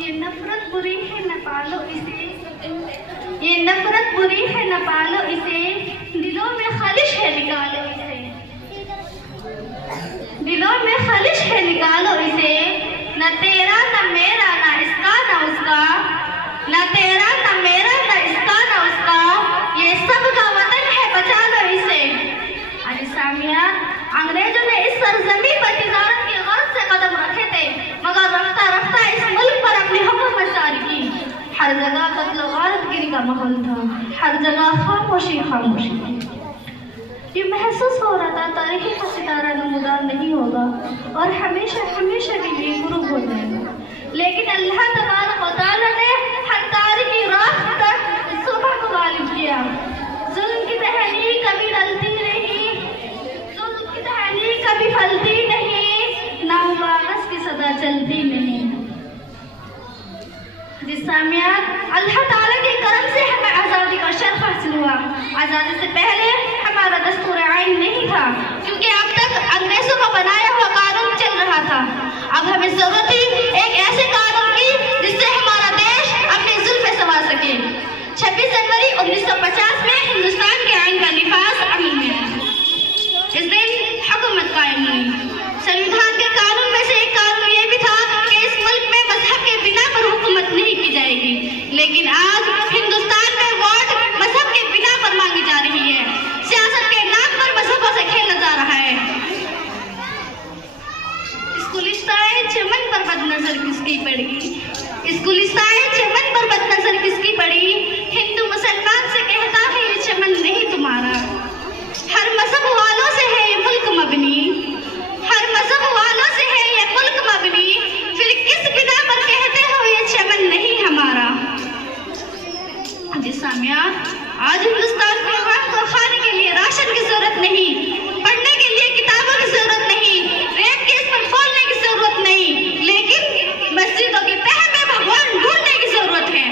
ये नफरत बुरी है न पालो इसे, ये नफरत बुरी है न पालो इसे, दिलों में खलिश है निकालो इसे, दिलों में खलिश है निकालो इसे। न तेरा न मेरा न इसका न उसका, न तेरा न मेरा न इसका न उसका, ये सबका वतन है बचा लो इसे। अरे सामिया, अंग्रेजों ने इस सरजमी पर तिजारत की गर्ज से कदम रखे थे, मगर रफ्ता रफ्ता इस मुल्क पर अपनी हुकूमत जारी की। हर जगह कत्ल गारतगिरी का माहौल था, हर जगह खामोशी खामोशी। ये महसूस हो रहा था तारीखी का सितारा नमूदार नहीं होगा और हमेशा हमेशा के लिए गुरूब हो जाएगा, लेकिन अल्लाह तबारक व तआला ने हर तारीखी रात तक सुबह को गालिब किया। जुल्म की टहनी कभी डलती नहीं, जुल्म की टहनी कभी फलती नहीं, नामुबारक की सदा चलती नहीं। जिस सामियात, अल्लाह ताला के करम से हमें आज़ादी का शर्फ हासिल हुआ। आज़ादी से पहले हमारा दस्तूर आइन नहीं था, क्योंकि अब तक अंग्रेजों का बनाया हुआ कानून चल रहा था। अब हमें जरूरत थी एक ऐसे कानून की जिससे हमारा देश अपने जुल्म में संवार सके। 26 जनवरी 1950 में हिंदुस्तान के आइन का निफाज अमल में आया। इस दिन हुकूमत कायम हुई। संविधान के कानून में से एक कानून ये भी था कि इस मुल्क में मजहब के बिना पर हुकूमत नहीं की जाएगी, लेकिन आज हिंदुस्तान में वोट मजहब के बिना पर मांगी जा रही है। सियासत के नाम पर मजहबों से खेला जा रहा है। इस गुलिस्तान चमन पर बदनजर किसकी पड़ी, इस गुलिस्तान चमन पर बदनजर किसकी पड़ी। हिंदू मुसलमान से कहता है ये चमन नहीं तुम्हारा। हर मजहब वालों से है ये मुल्क मबनी, हर मजहब वालों से है ये मुल्क मबनी, फिर किस बिना पर कहते हो ये चमन नहीं हमारा। जी सामिया, आज हिंदुस्तान के अवाम को खाने के लिए राशन की जरूरत नहीं, पढ़ने के लिए किताबों की जरूरत नहीं, रेप केस पर बोलने की जरूरत नहीं, लेकिन मस्जिदों के तह में भगवान ढूंढने की जरूरत है।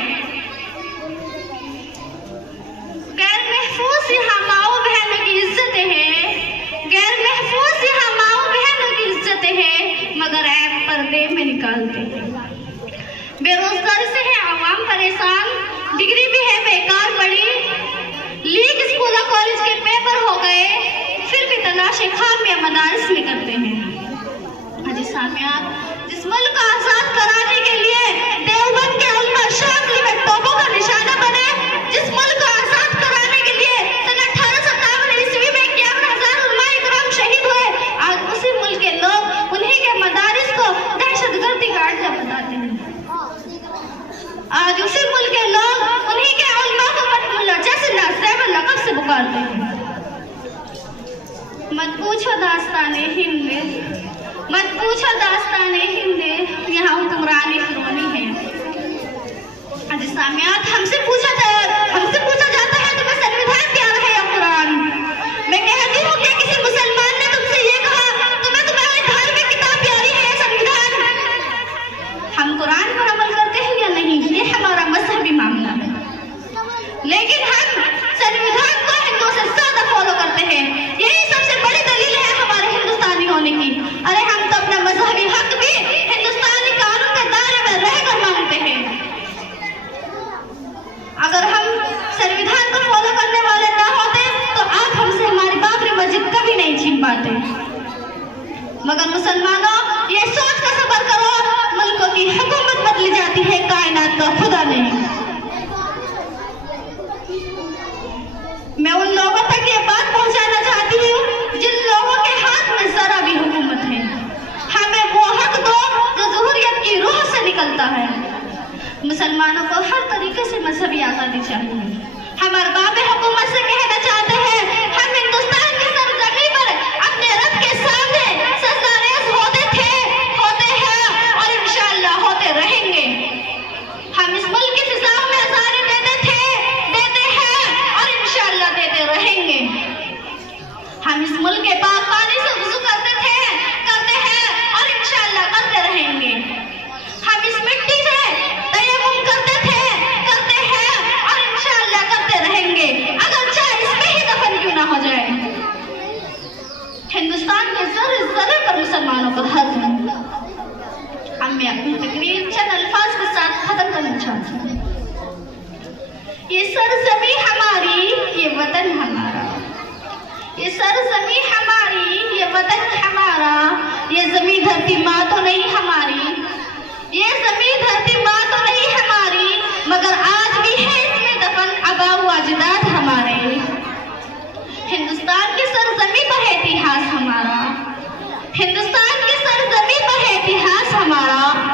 गैर महफूज यहाँ माओ बहनों की इज्जतें हैं, गैर महफूज यहाँ माओ बहनों की इज्जतें हैं, मगर ऐप पर्दे में निकालते हैं। बेरोजगारी से है आवाम परेशान, डिग्री भी है बेकार पड़ी, लीग स्कूल और कॉलेज के पेपर हो गए, फिर भी तलाशी खामियां मदारिस में करते हैं। हाजी सामियात, जिस मुल्क को आजाद कराने के लिए देवबंद के उलमा शामली में तोपों का निशाना बने, जिस मुल्क को आजाद कराने के लिए सन 1857 ईस्वी में 51,000 उलमाए इकराम शहीद हुए, आज उसी मुल्क के लोग उन्हीं के मदारिस को दहशतगर्दी का अड्डा बताते हैं। आज उसी मुल्क के लोग उन्हीं के उलमा को मतमुल्ला जैसे नाज़ेब लक़ब से पुकारते हैं। मत पूछो दास्ताने हिंद, मत पूछो दास्ताने हिंद, यहाँ हुक्मरानी फिरौनी है। आज सामियात, हमसे पूछा जाता है तुम्हें संविधान प्यारा है या कुरान। मैं कहती हूँ कि किसी मुसलमान ने तुमसे ये कहा तुम्हें तुम्हारे धार्मिक किताब प्यारी है या संविधान। हम कुरान पर अमल करते हैं या नहीं, ये हमारा मजहबी मामला है, लेकिन हम संविधान को हिंदुओं से ज्यादा फॉलो करते हैं। यही सबसे बड़ी दलील है हमारे हिंदुस्तानी होने की। अरे हम तो अपना मजहबी हक भी हिंदुस्तानी कानून के दायरे में रहकर मांगते हैं। अगर हम संविधान को फॉलो करने वाले ना होते तो आप हमसे हमारी बाबरी मस्जिद कभी नहीं छीन पाते। मगर मुसलमानों, ये सोच कर सब्र करो, मुल्कों की हुकूमत बदली जाती है कायनात का खुदा नहीं। मैं उन लोगों तक ये बात पहुंचाना चाहती हूँ जिन लोगों के हाथ में जरा भी हुकूमत है। हमें वो हक दो जो ज़ुहूरियत की रूह से निकलता है। मुसलमानों को हर तरीके से मजहबी आज़ादी चाहिए। हम अरबाब हुकूमत से कहना चाहते हैं, हम हिंदुस्तान की सरजमी पर अपने रब के सामने सजदारेज़ होते थे, होते हैं और इंशाअल्लाह होते रहेंगे। हम इस मुल्क की फिजाओं में आज़ादी देते थे, देते हैं और इंशाअल्लाह देते रहेंगे। हम इस मुल्क के पाक पानी से वुज़ू करते थे, करते हैं और इंशाअल्लाह करते रहेंगे। हम इस मिट्टी से तयम्मुम करते थे, करते हैं और इंशाअल्लाह अजदाद हमारे, हिंदुस्तान की सरजमी पर है इतिहास हमारा, हिंदुस्तान की सरजमी पर है इतिहास हमारा।